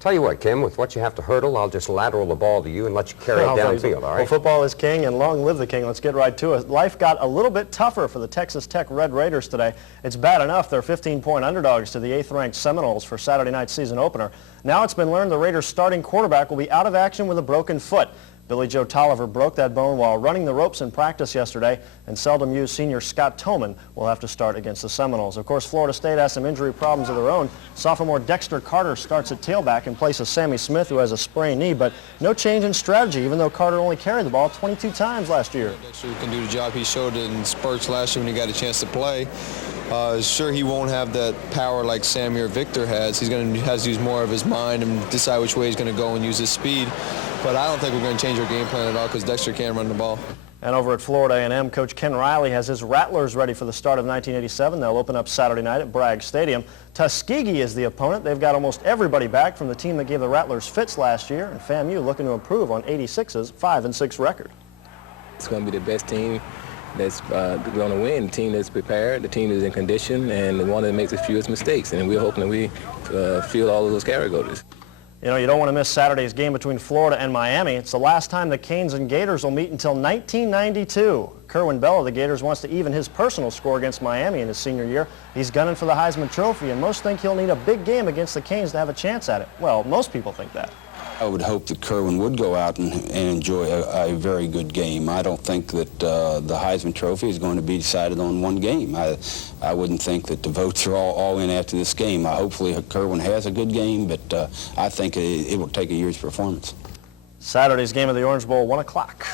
Tell you what, Kim, with what you have to hurdle, I'll just lateral the ball to you and let you carry it downfield, all right? Well, football is king, and long live the king. Let's get right to it. Life got a little bit tougher for the Texas Tech Red Raiders today. It's bad enough they're 15-point underdogs to the 8th-ranked Seminoles for Saturday night's season opener. Now it's been learned the Raiders' starting quarterback will be out of action with a broken foot. Billy Joe Tolliver broke that bone while running the ropes in practice yesterday, and seldom used senior Scott Tillman will have to start against the Seminoles. Of course, Florida State has some injury problems of their own. Sophomore Dexter Carter starts at tailback in place of Sammy Smith, who has a sprained knee, but no change in strategy, even though Carter only carried the ball 22 times last year. Dexter can do the job he showed in spurts last year when he got a chance to play. Sure, he won't have that power like Sammy or Victor has. He's going to have to use more of his mind and decide which way he's going to go and use his speed. But I don't think we're going to change our game plan at all because Dexter can't run the ball. And over at Florida A&M, Coach Ken Riley has his Rattlers ready for the start of 1987. They'll open up Saturday night at Bragg Stadium. Tuskegee is the opponent. They've got almost everybody back from the team that gave the Rattlers fits last year, and FAMU looking to improve on 86's 5-6 record. It's going to be the best team that's going to win, the team that's prepared, the team that's in condition, and the one that makes the fewest mistakes. And we're hoping that we field all of those categories. You know, you don't want to miss Saturday's game between Florida and Miami. It's the last time the Canes and Gators will meet until 1992. Kerwin Bell of the Gators wants to even his personal score against Miami in his senior year. He's gunning for the Heisman Trophy, and most think he'll need a big game against the Canes to have a chance at it. Well, most people think that. I would hope that Kerwin would go out and enjoy a very good game. I don't think that the Heisman Trophy is going to be decided on one game. I wouldn't think that the votes are all in after this game. Hopefully Kerwin has a good game, but I think it will take a year's performance. Saturday's game of the Orange Bowl, 1 o'clock.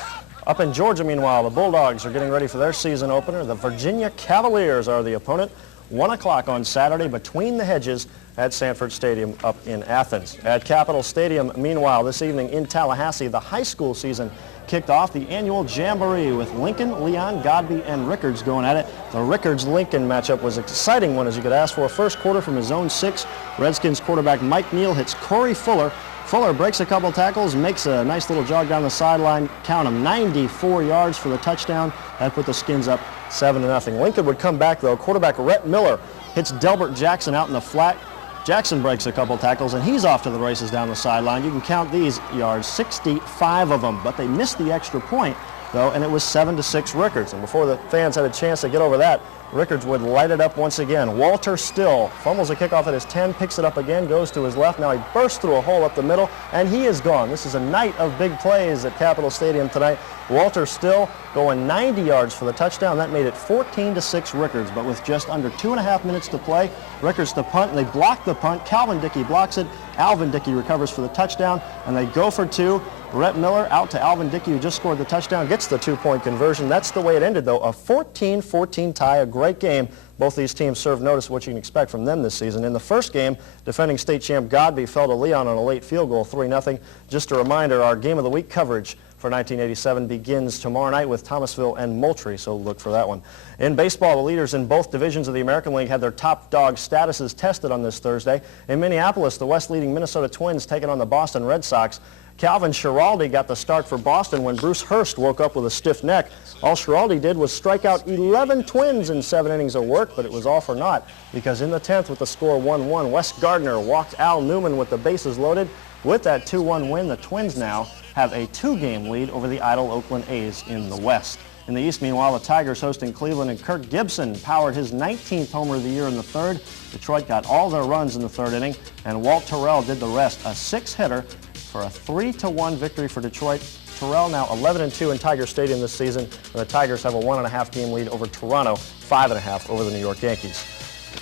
Up in Georgia, meanwhile, the Bulldogs are getting ready for their season opener. The Virginia Cavaliers are the opponent. 1 o'clock on Saturday between the hedges at Sanford Stadium up in Athens. At Capitol Stadium, meanwhile, this evening in Tallahassee, the high school season kicked off the annual Jamboree with Lincoln, Leon, Godby, and Rickards going at it. The Rickards-Lincoln matchup was an exciting one, as you could ask for. First quarter from his own 6, Redskins quarterback Mike Neal hits Corey Fuller. Fuller breaks a couple tackles, makes a nice little jog down the sideline. Count him, 94 yards for the touchdown. That put the Skins up 7-0. Lincoln would come back, though. Quarterback Rhett Miller hits Delbert Jackson out in the flat. Jackson breaks a couple tackles, and he's off to the races down the sideline. You can count these yards, 65 of them, but they missed the extra point, though, and it was 7-6 Rickards. And before the fans had a chance to get over that, Rickards would light it up once again. Walter Still fumbles a kickoff at his 10, picks it up again, goes to his left. Now he bursts through a hole up the middle, and he is gone. This is a night of big plays at Capitol Stadium tonight. Walter Still going 90 yards for the touchdown. That made it 14-6 Rickards, but with just under 2.5 minutes to play, Rickards to punt, and they block the punt. Calvin Dickey blocks it. Alvin Dickey recovers for the touchdown, and they go for 2. Rhett Miller out to Alvin Dickey, who just scored the touchdown, gets the 2-point conversion. That's the way it ended, though, a 14-14 tie, a great game. Both these teams serve notice of what you can expect from them this season. In the first game, defending state champ Godby fell to Leon on a late field goal, 3-0. Just a reminder, our Game of the Week coverage for 1987 begins tomorrow night with Thomasville and Moultrie, so look for that one. In baseball, the leaders in both divisions of the American League had their top dog statuses tested on this Thursday. In Minneapolis, the West-leading Minnesota Twins taking on the Boston Red Sox. Calvin Schiraldi got the start for Boston when Bruce Hurst woke up with a stiff neck. All Schiraldi did was strike out 11 Twins in 7 innings of work, but it was all for naught because in the 10th with the score 1-1, Wes Gardner walked Al Newman with the bases loaded. With that 2-1 win, the Twins now have a 2-game lead over the idle Oakland A's in the West. In the East, meanwhile, the Tigers hosting Cleveland, and Kirk Gibson powered his 19th homer of the year in the 3rd. Detroit got all their runs in the 3rd inning, and Walt Terrell did the rest, a 6-hitter for a 3-1 victory for Detroit. Terrell now 11-2 in Tiger Stadium this season, and the Tigers have a 1.5-game lead over Toronto, 5.5 over the New York Yankees.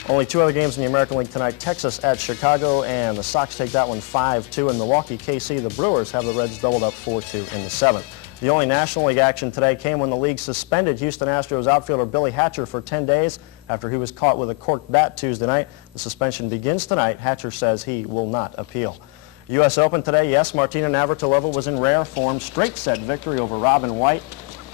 Only 2 other games in the American League tonight. Texas at Chicago, and the Sox take that one 5-2. In Milwaukee, KC, the Brewers have the Reds doubled up 4-2 in the 7th. The only National League action today came when the league suspended Houston Astros outfielder Billy Hatcher for 10 days after he was caught with a corked bat Tuesday night. The suspension begins tonight. Hatcher says he will not appeal. U.S. Open today, yes, Martina Navratilova was in rare form. Straight set victory over Robin White.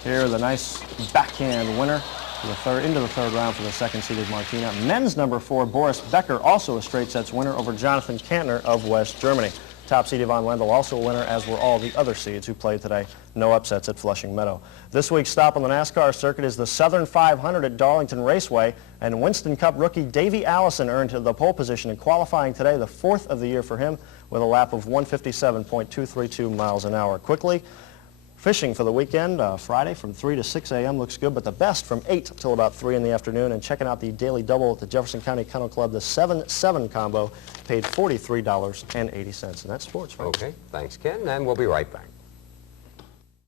Here, the nice backhand winner. into the third round for the second-seeded Martina. Men's number 4, Boris Becker, also a straight sets winner over Jonathan Kantner of West Germany. Top seed Yvonne Wendell also a winner, as were all the other seeds who played today. No upsets at Flushing Meadow. This week's stop on the NASCAR circuit is the Southern 500 at Darlington Raceway, and Winston Cup rookie Davey Allison earned the pole position in qualifying today, the 4th of the year for him, with a lap of 157.232 miles an hour. Quickly, fishing for the weekend, Friday from 3 to 6 a.m. looks good, but the best from 8 till about 3 in the afternoon. And checking out the daily double at the Jefferson County Kennel Club, the 7-7 combo paid $43.80. And that's sports, Frank. Okay, thanks, Ken, and we'll be right back.